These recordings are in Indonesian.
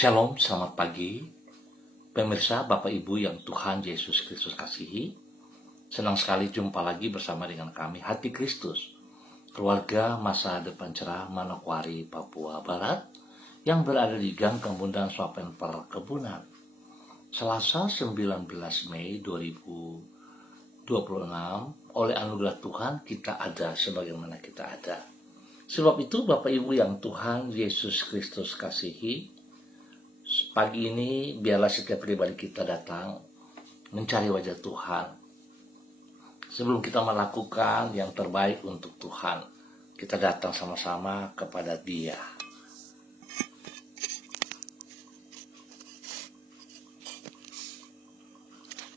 Shalom, selamat pagi. Pemirsa, Bapak Ibu yang Tuhan Yesus Kristus kasihi. Senang sekali jumpa lagi bersama dengan kami, Hati Kristus, keluarga masa depan cerah Manokwari, Papua Barat, yang berada di Gang Kemudan Swapen Perkebunan. Selasa 19 Mei 2026, oleh anugerah Tuhan kita ada sebagaimana kita ada. Sebab itu Bapak Ibu yang Tuhan Yesus Kristus kasihi, pagi ini biarlah setiap pribadi kita datang mencari wajah Tuhan. Sebelum kita melakukan yang terbaik untuk Tuhan, kita datang sama-sama kepada Dia.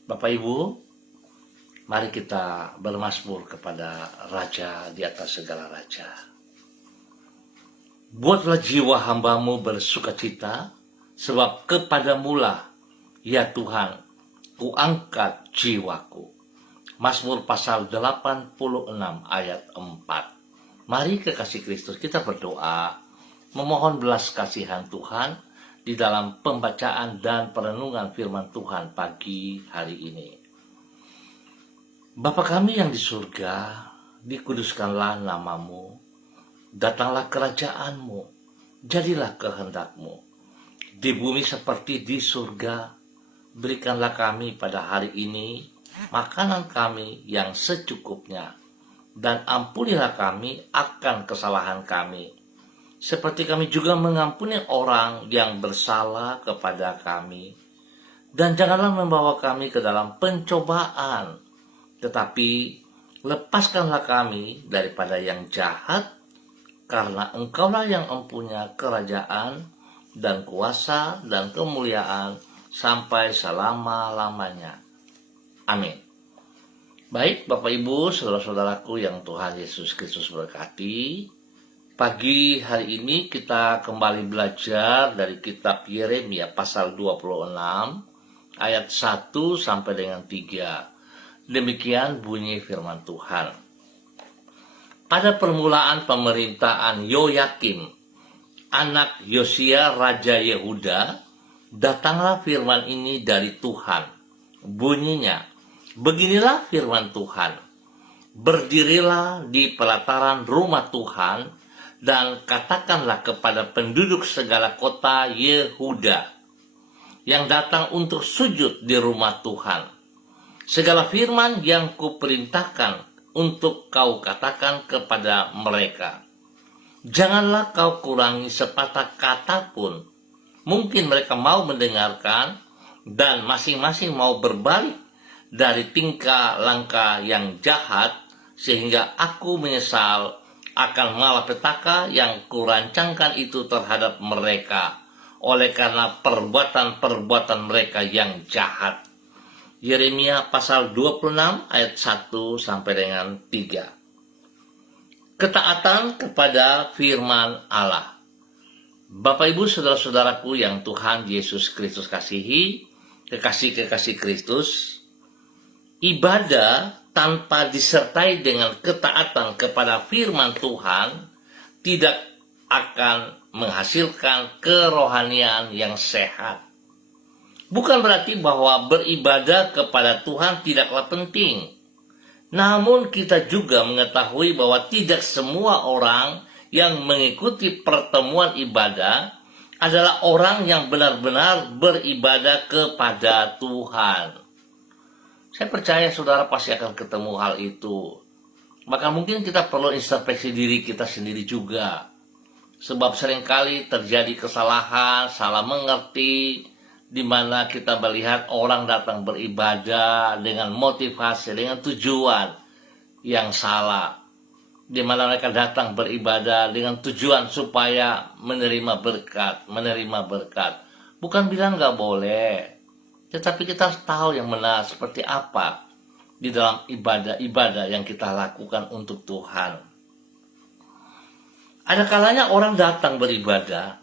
Bapak Ibu, mari kita bermazmur kepada Raja di atas segala raja. Buatlah jiwa hamba-Mu bersukacita, sebab kepadamu-lah, ya Tuhan, kuangkat jiwaku. Mazmur pasal 86 ayat 4. Mari kekasih Kristus kita berdoa, memohon belas kasihan Tuhan di dalam pembacaan dan perenungan firman Tuhan pagi hari ini. Bapa kami yang di surga, dikuduskanlah nama-Mu, datanglah kerajaan-Mu, jadilah kehendak-Mu. Di bumi seperti di surga, berikanlah kami pada hari ini makanan kami yang secukupnya, dan ampunilah kami akan kesalahan kami, seperti kami juga mengampuni orang yang bersalah kepada kami. Dan janganlah membawa kami ke dalam pencobaan, tetapi lepaskanlah kami daripada yang jahat, karena Engkaulah yang mempunyai kerajaan dan kuasa dan kemuliaan sampai selama-lamanya. Amin. Baik Bapak Ibu, saudara-saudaraku yang Tuhan Yesus Kristus berkati, pagi hari ini kita kembali belajar dari kitab Yeremia pasal 26 ayat 1 sampai dengan 3. Demikian bunyi firman Tuhan. Pada permulaan pemerintahan Yoyakim, anak Yosia Raja Yehuda, datanglah firman ini dari Tuhan. Bunyinya, beginilah firman Tuhan. Berdirilah di pelataran rumah Tuhan dan katakanlah kepada penduduk segala kota Yehuda yang datang untuk sujud di rumah Tuhan, segala firman yang kuperintahkan untuk kau katakan kepada mereka. Janganlah kau kurangi sepatah kata pun. Mungkin mereka mau mendengarkan dan masing-masing mau berbalik dari tingkah langkah yang jahat, sehingga aku menyesal akan malapetaka yang kurancangkan itu terhadap mereka, oleh karena perbuatan-perbuatan mereka yang jahat. Yeremia pasal 26 ayat 1 sampai dengan 3. Ketaatan kepada firman Allah. Bapak Ibu saudara-saudaraku yang Tuhan Yesus Kristus kasihi, kekasih-kekasih Kristus, ibadah tanpa disertai dengan ketaatan kepada firman Tuhan tidak akan menghasilkan kerohanian yang sehat. Bukan berarti bahwa beribadah kepada Tuhan tidaklah penting. Namun kita juga mengetahui bahwa tidak semua orang yang mengikuti pertemuan ibadah adalah orang yang benar-benar beribadah kepada Tuhan. Saya percaya saudara pasti akan ketemu hal itu. Maka mungkin kita perlu introspeksi diri kita sendiri juga. Sebab seringkali terjadi kesalahan, salah mengerti, di mana kita melihat orang datang beribadah dengan motivasi, dengan tujuan yang salah. Di mana mereka datang beribadah dengan tujuan supaya menerima berkat. Bukan bilang gak boleh, tetapi kita harus tahu yang benar seperti apa di dalam ibadah yang kita lakukan untuk Tuhan. Ada kalanya orang datang beribadah,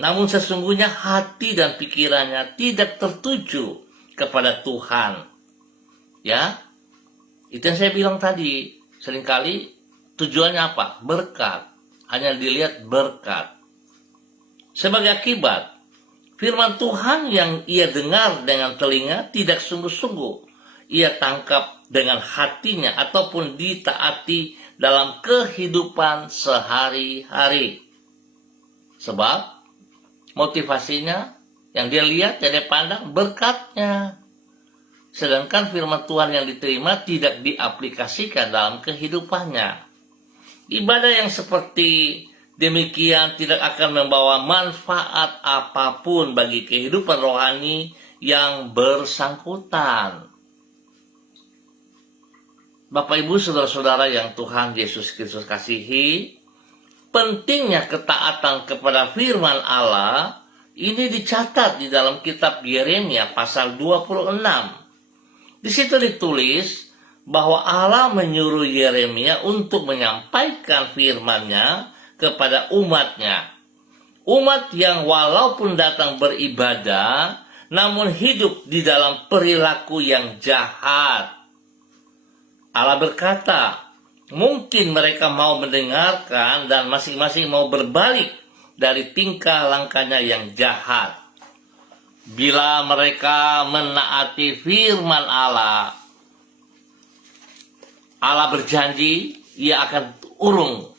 namun sesungguhnya hati dan pikirannya tidak tertuju kepada Tuhan. Ya, itu yang saya bilang tadi. Seringkali tujuannya apa? Berkat. Hanya dilihat berkat. Sebagai akibat, Firman Tuhan yang ia dengar dengan telinga tidak sungguh-sungguh ia tangkap dengan hatinya ataupun ditaati dalam kehidupan sehari-hari. Sebab motivasinya yang dia lihat, yang dia pandang berkatnya. Sedangkan firman Tuhan yang diterima tidak diaplikasikan dalam kehidupannya. Ibadah yang seperti demikian tidak akan membawa manfaat apapun bagi kehidupan rohani yang bersangkutan. Bapak Ibu saudara-saudara yang Tuhan Yesus Kristus kasihi, pentingnya ketaatan kepada firman Allah ini dicatat di dalam kitab Yeremia pasal 26. Di situ ditulis bahwa Allah menyuruh Yeremia untuk menyampaikan firman-Nya kepada umat-Nya. Umat yang walaupun datang beribadah, namun hidup di dalam perilaku yang jahat. Allah berkata, mungkin mereka mau mendengarkan dan masing-masing mau berbalik dari tingkah langkahnya yang jahat. Bila mereka menaati firman Allah, Allah berjanji ia akan urung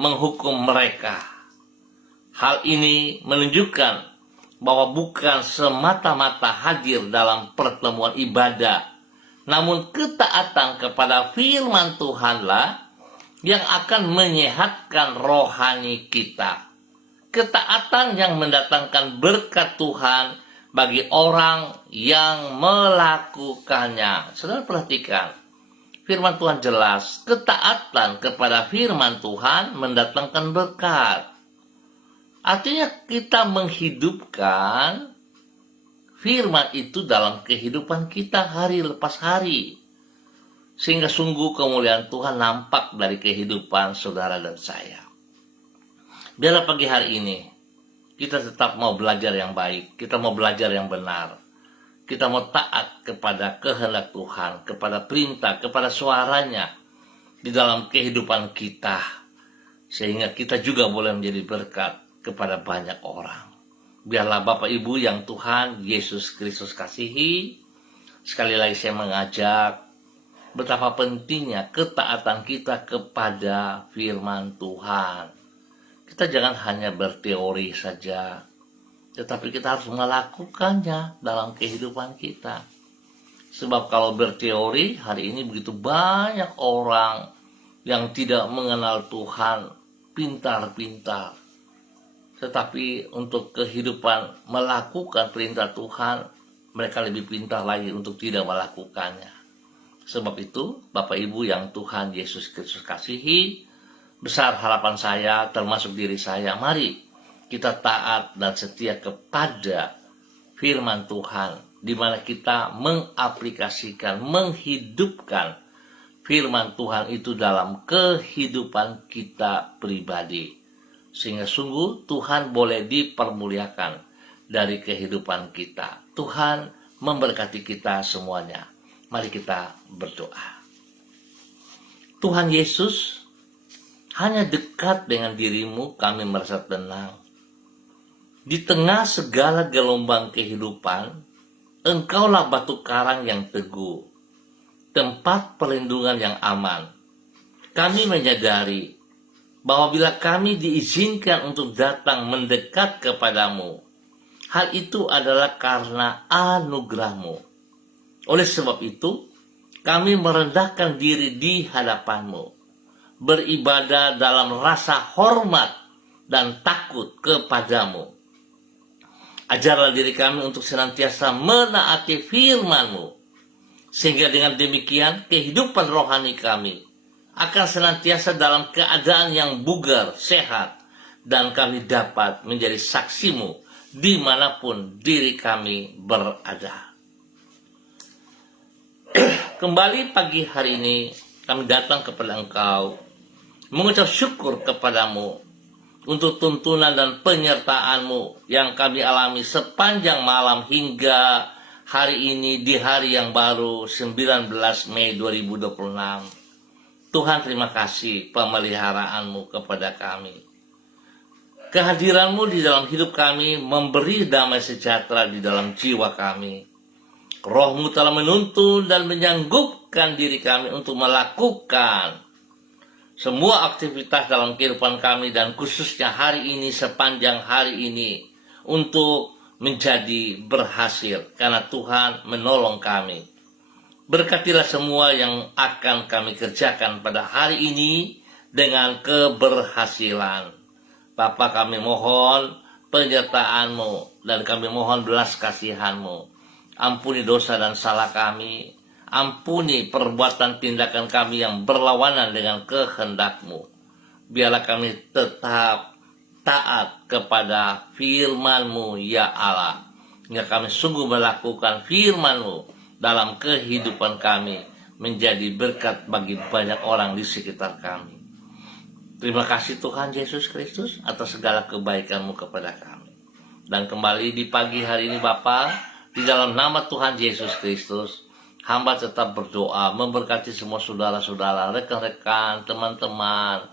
menghukum mereka. Hal ini menunjukkan bahwa bukan semata-mata hadir dalam pertemuan ibadah, namun ketaatan kepada firman Tuhanlah yang akan menyehatkan rohani kita. Ketaatan yang mendatangkan berkat Tuhan bagi orang yang melakukannya. Saudara perhatikan, firman Tuhan jelas, ketaatan kepada firman Tuhan mendatangkan berkat. Artinya kita menghidupkan firman itu dalam kehidupan kita hari lepas hari. Sehingga sungguh kemuliaan Tuhan nampak dari kehidupan saudara dan saya. Biarlah pagi hari ini kita tetap mau belajar yang baik, kita mau belajar yang benar. Kita mau taat kepada kehendak Tuhan, kepada perintah, kepada suaranya di dalam kehidupan kita. Sehingga kita juga boleh menjadi berkat kepada banyak orang. Biarlah Bapak Ibu yang Tuhan Yesus Kristus kasihi, sekali lagi saya mengajak betapa pentingnya ketaatan kita kepada firman Tuhan. Kita jangan hanya berteori saja, tetapi kita harus melakukannya dalam kehidupan kita. Sebab kalau berteori, hari ini begitu banyak orang yang tidak mengenal Tuhan, pintar-pintar. Tetapi untuk kehidupan melakukan perintah Tuhan, mereka lebih pintar lagi untuk tidak melakukannya. Sebab itu, Bapak Ibu yang Tuhan Yesus Kristus kasihi, besar harapan saya, termasuk diri saya, mari kita taat dan setia kepada firman Tuhan, di mana kita mengaplikasikan, menghidupkan firman Tuhan itu dalam kehidupan kita pribadi. Sehingga sungguh Tuhan boleh dipermuliakan dari kehidupan kita. Tuhan memberkati kita semuanya. Mari kita berdoa. Tuhan Yesus, hanya dekat dengan dirimu kami merasa tenang. Di tengah segala gelombang kehidupan, Engkaulah batu karang yang teguh, tempat perlindungan yang aman. Kami menyadari bahwa bila kami diizinkan untuk datang mendekat kepadamu, hal itu adalah karena anugerah-Mu. Oleh sebab itu, kami merendahkan diri di hadapan-Mu, beribadah dalam rasa hormat dan takut kepadamu. Ajarlah diri kami untuk senantiasa menaati firman-Mu, sehingga dengan demikian kehidupan rohani kami akan senantiasa dalam keadaan yang bugar, sehat, dan kami dapat menjadi saksi-Mu dimanapun diri kami berada. Kembali pagi hari ini kami datang kepada Engkau, mengucap syukur kepadamu untuk tuntunan dan penyertaan-Mu yang kami alami sepanjang malam hingga hari ini di hari yang baru 19 Mei 2026. Tuhan terima kasih pemeliharaanmu kepada kami. Kehadiran-Mu di dalam hidup kami memberi damai sejahtera di dalam jiwa kami. Roh-Mu telah menuntun dan menyanggupkan diri kami untuk melakukan semua aktivitas dalam kehidupan kami dan khususnya hari ini, sepanjang hari ini, untuk menjadi berhasil karena Tuhan menolong kami. Berkatilah semua yang akan kami kerjakan pada hari ini dengan keberhasilan. Bapa, kami mohon penyertaan-Mu dan kami mohon belas kasihan-Mu. Ampuni dosa dan salah kami. Ampuni perbuatan tindakan kami yang berlawanan dengan kehendak-Mu. Biarlah kami tetap taat kepada firman-Mu, ya Allah. Hingga kami sungguh melakukan firman-Mu dalam kehidupan kami, menjadi berkat bagi banyak orang di sekitar kami. Terima kasih Tuhan Yesus Kristus atas segala kebaikan-Mu kepada kami. Dan kembali di pagi hari ini Bapa, di dalam nama Tuhan Yesus Kristus, hamba tetap berdoa memberkati semua saudara-saudara, rekan-rekan, teman-teman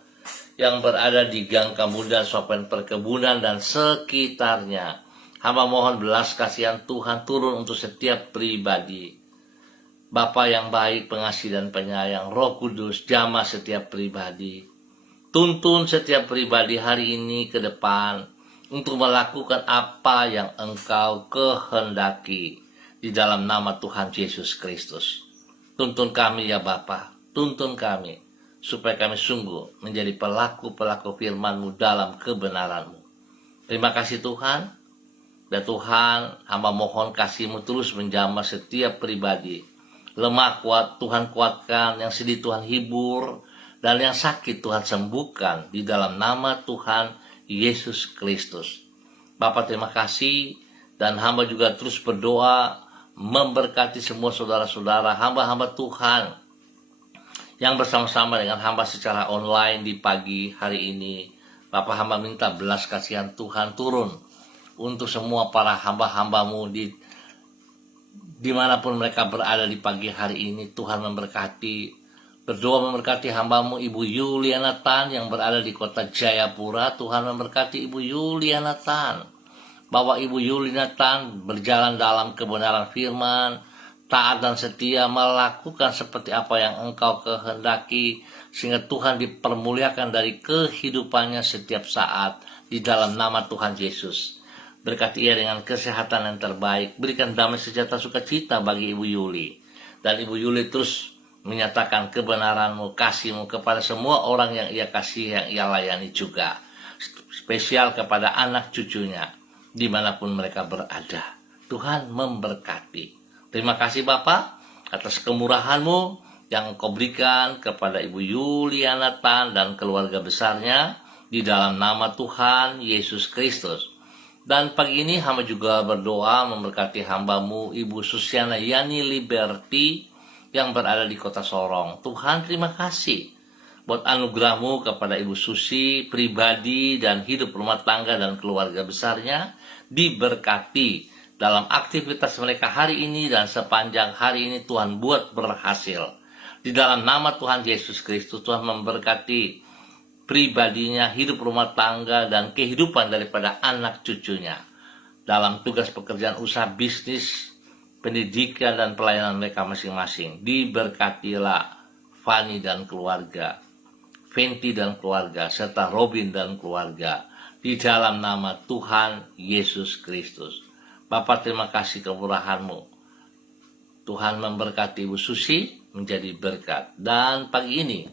yang berada di Gang Kemudian Sopen Perkebunan dan sekitarnya. Hamba mohon belas kasihan Tuhan turun untuk setiap pribadi. Bapa yang baik, pengasih dan penyayang, Roh Kudus jamah setiap pribadi. Tuntun setiap pribadi hari ini ke depan untuk melakukan apa yang Engkau kehendaki di dalam nama Tuhan Yesus Kristus. Tuntun kami ya Bapa, tuntun kami supaya kami sungguh menjadi pelaku-pelaku firman-Mu dalam kebenaran-Mu. Terima kasih Tuhan. Dan Tuhan, hamba mohon kasih-Mu terus menjamah setiap pribadi. Lemah kuat, Tuhan kuatkan, yang sedih Tuhan hibur, dan yang sakit Tuhan sembuhkan di dalam nama Tuhan Yesus Kristus. Bapak terima kasih, dan hamba juga terus berdoa memberkati semua saudara-saudara, hamba-hamba Tuhan yang bersama-sama dengan hamba secara online di pagi hari ini. Bapak hamba minta belas kasihan Tuhan turun untuk semua para hamba-hamba-Mu dimanapun mereka berada di pagi hari ini. Tuhan memberkati. Berdoa memberkati hamba-Mu Ibu Yuliana Tan yang berada di kota Jayapura. Tuhan memberkati Ibu Yuliana Tan. Bahwa Ibu Yuliana Tan berjalan dalam kebenaran firman, taat dan setia melakukan seperti apa yang Engkau kehendaki, sehingga Tuhan dipermuliakan dari kehidupannya setiap saat di dalam nama Tuhan Yesus. Berkati ia dengan kesehatan yang terbaik. Berikan damai sejahtera sukacita bagi Ibu Yuli. Dan Ibu Yuli terus menyatakan kebenaran-Mu, kasih-Mu kepada semua orang yang ia kasih, yang ia layani juga. Spesial kepada anak cucunya, dimanapun mereka berada. Tuhan memberkati. Terima kasih Bapak atas kemurahan-Mu yang Engkau berikan kepada Ibu Yuliana Tan dan keluarga besarnya di dalam nama Tuhan Yesus Kristus. Dan pagi ini hamba juga berdoa memberkati hamba-Mu Ibu Susiana Yani Liberty yang berada di kota Sorong. Tuhan terima kasih buat anugerah-Mu kepada Ibu Susi pribadi dan hidup rumah tangga dan keluarga besarnya diberkati dalam aktivitas mereka hari ini dan sepanjang hari ini. Tuhan buat berhasil. Di dalam nama Tuhan Yesus Kristus, Tuhan memberkati pribadinya, hidup rumah tangga dan kehidupan daripada anak cucunya dalam tugas pekerjaan usaha bisnis, pendidikan dan pelayanan mereka masing-masing. Diberkatilah Fani dan keluarga, Fenty dan keluarga, serta Robin dan keluarga di dalam nama Tuhan Yesus Kristus. Bapak terima kasih kemurahan-Mu. Tuhan memberkati Ibu Susi menjadi berkat. Dan pagi ini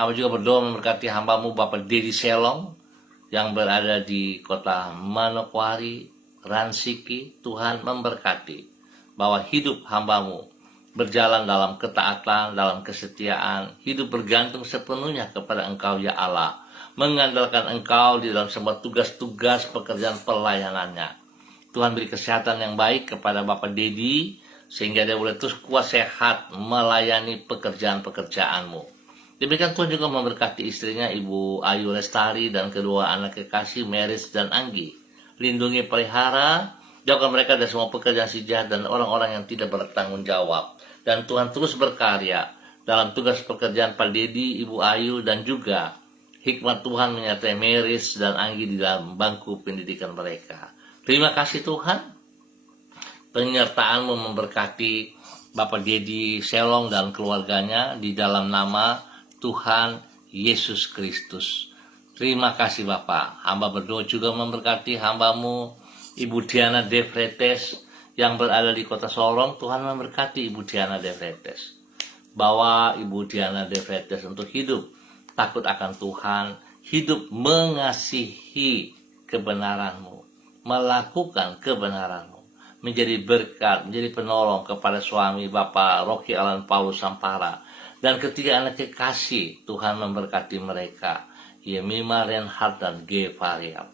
hamba juga berdoa memberkati hamba-Mu Bapak Dedi Selong yang berada di kota Manokwari, Ransiki. Tuhan memberkati bahwa hidup hamba-Mu berjalan dalam ketaatan, dalam kesetiaan, hidup bergantung sepenuhnya kepada Engkau ya Allah, mengandalkan Engkau di dalam semua tugas-tugas pekerjaan pelayanannya. Tuhan beri kesehatan yang baik kepada Bapak Dedi sehingga dia boleh terus kuat sehat melayani pekerjaan-pekerjaan-Mu. Demikian Tuhan juga memberkati istrinya Ibu Ayu Lestari dan kedua anak kekasih Meris dan Anggi. Lindungi, pelihara, jauhkan mereka dari semua pekerjaan si jahat dan orang-orang yang tidak bertanggung jawab. Dan Tuhan terus berkarya dalam tugas pekerjaan Pak Dedi, Ibu Ayu dan juga Hikmat Tuhan menyertai Meris dan Anggi di dalam bangku pendidikan mereka. Terima kasih Tuhan, penyertaan-Mu memberkati Bapak Dedi Selong dan keluarganya di dalam nama Tuhan Yesus Kristus. Terima kasih Bapak. Hamba berdoa juga memberkati hamba-Mu Ibu Diana De Vretes yang berada di kota Sorong. Tuhan memberkati Ibu Diana De Vretes. Bawa Ibu Diana De Vretes untuk hidup takut akan Tuhan, hidup mengasihi kebenaran-Mu, melakukan kebenaran-Mu, menjadi berkat, menjadi penolong kepada suami Bapak Rocky Alan Paulus Sampara dan ketiga anak kekasih. Tuhan memberkati mereka, Yemima, Reinhard, dan G. Varial.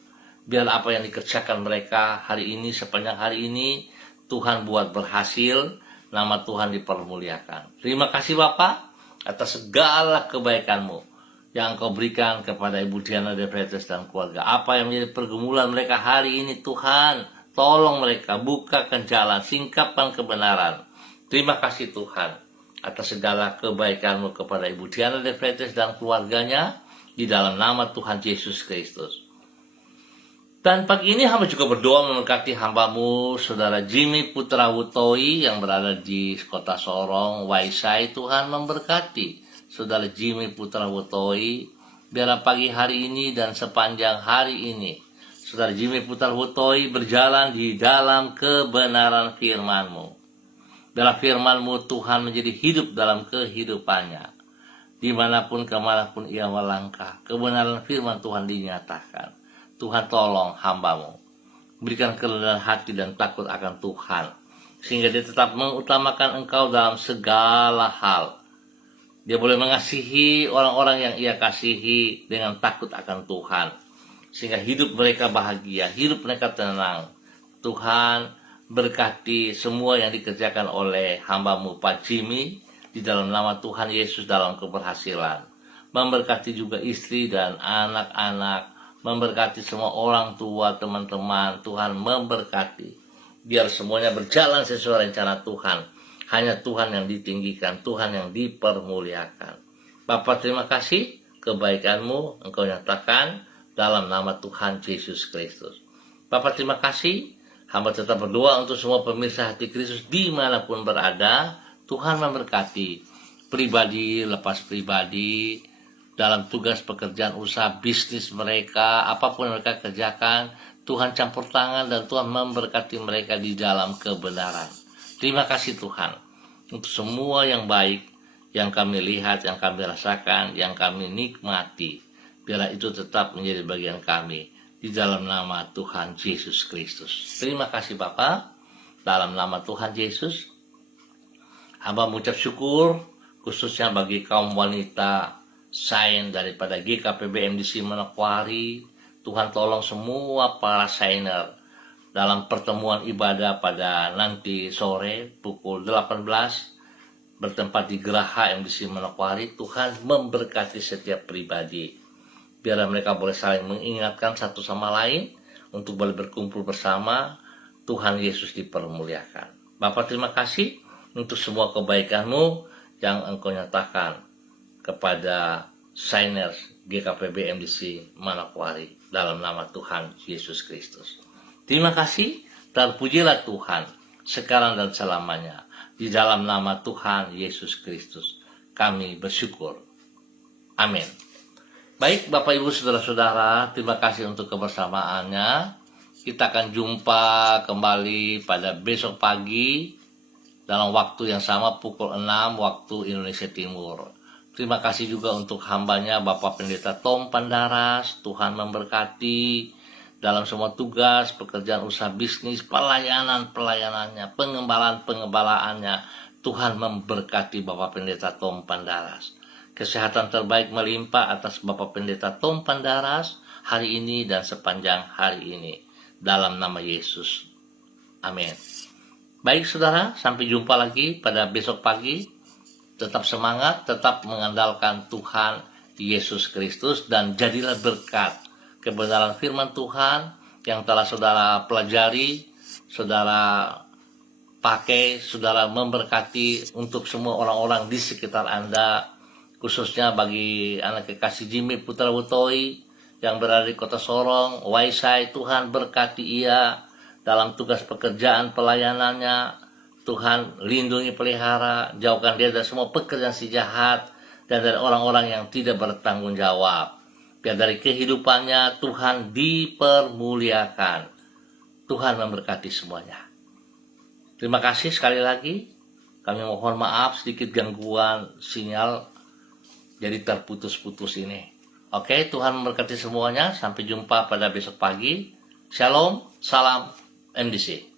Biar apa yang dikerjakan mereka hari ini, sepanjang hari ini, Tuhan buat berhasil, nama Tuhan dipermuliakan. Terima kasih Bapak atas segala kebaikan-Mu yang Engkau berikan kepada Ibu Diana De Vretes dan keluarga. Apa yang menjadi pergumulan mereka hari ini, Tuhan, tolong mereka, bukakan jalan, singkapkan kebenaran. Terima kasih Tuhan atas segala kebaikan-Mu kepada Ibu Diana De Vretes dan keluarganya di dalam nama Tuhan Yesus Kristus. Dan pagi ini hamba juga berdoa memberkati hamba-Mu Saudara Jimmy Putra Wutoi yang berada di kota Sorong, Waisai. Tuhan memberkati Saudara Jimmy Putra Wutoi, biar pagi hari ini dan sepanjang hari ini Saudara Jimmy Putra Wutoi berjalan di dalam kebenaran firman-Mu. Dalam firman-Mu Tuhan menjadi hidup dalam kehidupannya. Dimanapun kemanapun ia melangkah, kebenaran firman Tuhan dinyatakan. Tuhan tolong hamba-Mu, berikan kerendahan hati dan takut akan Tuhan, sehingga dia tetap mengutamakan Engkau dalam segala hal. Dia boleh mengasihi orang-orang yang ia kasihi dengan takut akan Tuhan, sehingga hidup mereka bahagia, hidup mereka tenang. Tuhan berkati semua yang dikerjakan oleh hamba-Mu Pak Jimmy di dalam nama Tuhan Yesus dalam keberhasilan. Memberkati juga istri dan anak-anak, memberkati semua orang tua, teman-teman. Tuhan memberkati, biar semuanya berjalan sesuai rencana Tuhan. Hanya Tuhan yang ditinggikan, Tuhan yang dipermuliakan. Bapa, terima kasih kebaikan-Mu Engkau nyatakan dalam nama Tuhan Yesus Kristus. Bapa, terima kasih. Hamba tetap berdoa untuk semua pemirsa Hati Kristus dimanapun berada. Tuhan memberkati pribadi, lepas pribadi, dalam tugas pekerjaan usaha bisnis mereka, apapun yang mereka kerjakan, Tuhan campur tangan dan Tuhan memberkati mereka di dalam kebenaran. Terima kasih Tuhan untuk semua yang baik yang kami lihat, yang kami rasakan, yang kami nikmati. Biarlah itu tetap menjadi bagian kami di dalam nama Tuhan Yesus Kristus. Terima kasih Bapa, dalam nama Tuhan Yesus. Hamba mengucap syukur khususnya bagi kaum wanita sain daripada GKPB MDC Manokwari. Tuhan tolong semua para sainer dalam pertemuan ibadah pada nanti sore pukul 18 bertempat di Geraha MDC Manokwari. Tuhan memberkati setiap pribadi, biar mereka boleh saling mengingatkan satu sama lain untuk boleh berkumpul bersama. Tuhan Yesus dipermuliakan. Bapa, terima kasih untuk semua kebaikan-Mu yang Engkau nyatakan kepada Sainers GKPB MDC Manokwari dalam nama Tuhan Yesus Kristus. Terima kasih, terpujilah Tuhan sekarang dan selamanya. Di dalam nama Tuhan Yesus Kristus kami bersyukur. Amin. Baik Bapak Ibu Saudara-saudara, terima kasih untuk kebersamaannya. Kita akan jumpa kembali pada besok pagi dalam waktu yang sama pukul 6 waktu Indonesia Timur. Terima kasih juga untuk hambanya Bapak Pendeta Tom Pandaras. Tuhan memberkati dalam semua tugas, pekerjaan usaha bisnis, pelayanannya, pengembalaannya. Tuhan memberkati Bapak Pendeta Tom Pandaras. Kesehatan terbaik melimpah atas Bapak Pendeta Tom Pandaras hari ini dan sepanjang hari ini. Dalam nama Yesus. Amin. Baik saudara, sampai jumpa lagi pada besok pagi. Tetap semangat, tetap mengandalkan Tuhan Yesus Kristus, dan jadilah berkat kebenaran firman Tuhan yang telah saudara pelajari, saudara pakai, saudara memberkati untuk semua orang-orang di sekitar Anda, khususnya bagi anak kekasih Jimmy Putra Butoi yang berada di kota Sorong, Waisai. Tuhan berkati ia dalam tugas pekerjaan pelayanannya. Tuhan lindungi, pelihara, jauhkan dia dari semua pekerjaan si jahat dan dari orang-orang yang tidak bertanggung jawab. Biar dari kehidupannya Tuhan dipermuliakan. Tuhan memberkati semuanya. Terima kasih sekali lagi. Kami mohon maaf sedikit gangguan sinyal jadi terputus-putus ini. Oke, Tuhan memberkati semuanya. Sampai jumpa pada besok pagi. Shalom, salam MDC.